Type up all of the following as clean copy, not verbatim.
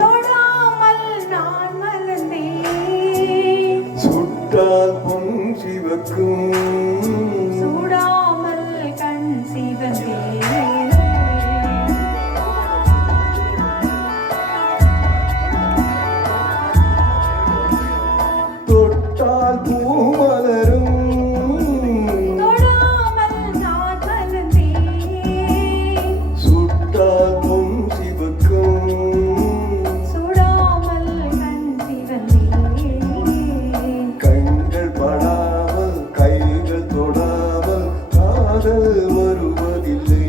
தொடாமல் நான் மலர்ந்தேன். சுட்டால் பொன் சிவக்கும் சூடாமல் கண் சிவந்தேன். தொட்டால் பூ மலரும் தொடாமல் நான் மலர்ந்தேன். சுட்டால் பொன் சிவக்கும் சூடாமல் கண் சிவந்தேன். கண்கள் படாமல் கைகள் தொடாமல் காதல் வருவதில்லை.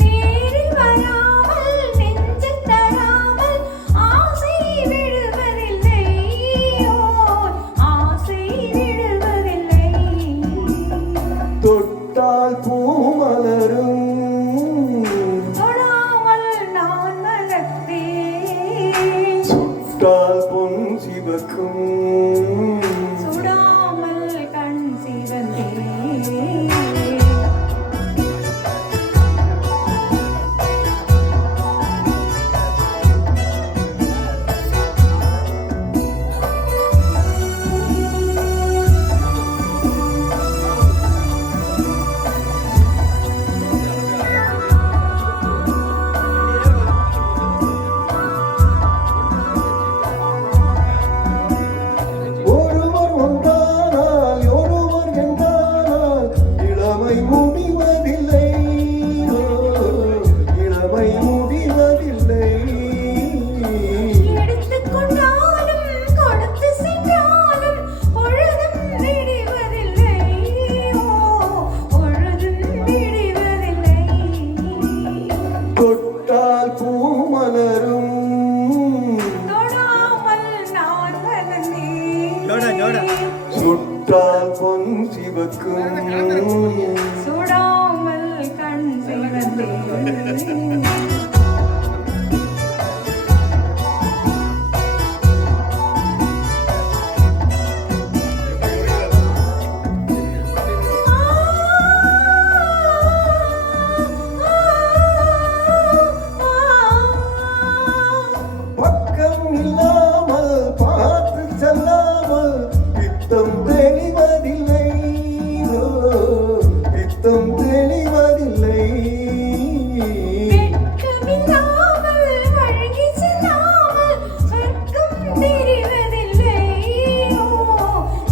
நேரில் வராமல் நெஞ்சில் தராமல் ஆசை விடுவதில்லை. ஆசை விடுவதில்லை. தொட்டால் பூ மலரும் தொடாமல் நான் மலர்ந்தேன். சுட்டால் பொன் சிவக்கும் சுடாமல் கண் சிவந்தேன். ஒருவர் ஒன்றானால் ஒருவர் என்றானால் இளமை முடிவதில்லை. இளமை முடிவதில்லை. எடுத்துக் கொண்டாலும் கொடுத்து சென்றாலும் பொழுதும் விடுவதில்லை. பொழுதும் விடுவதில்லை. தொட்டால் பூ மலரும் தொடாமல் நான் மலர்ந்தேன். சுட்டால் பொன் சிவக்கும் சுடாமல் கண் சிவந்தேன். பக்கம் இல்லாமல் பார்த்து செல்லாமல் பித்தம் தெளிவதில்லை. பித்தம் தெளிவதில்லை. வெட்கமில்லாமல் வழுகி செல்லாமல் சொர்க்கம் தெரிவதில்லை.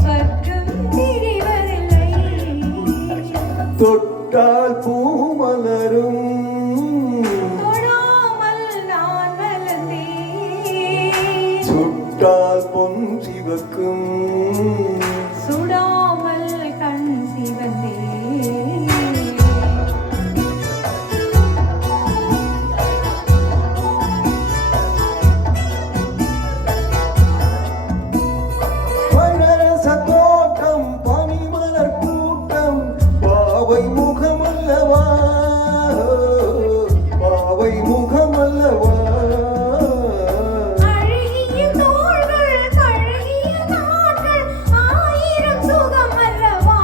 சொர்க்கம் தெரிவதில்லை. தொட்டால் பூ மலரும் தொடாமல் நான் மலர்ந்தேன். சுட்டால் பொன் சிவக்கும் சுடாமல் கண் சிவந்தேன். பழரச தோட்டம் பனிமலர் கூட்டம் பாவை முகமல்லவா. பாவை முகமல்லவா. அழகிய தோள்கள் கழகிய நாட்கள் ஆயிரம் சுகம் அல்லவா.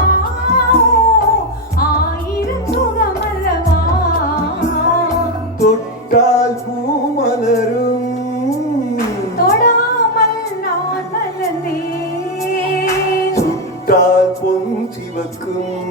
ஆயிரம் சுகம் அல்லவா. தொட்டால் பூ மலரும் தொடாமல் நான் மலர்ந்தேன். சுட்டால் பொன் சிவக்கும்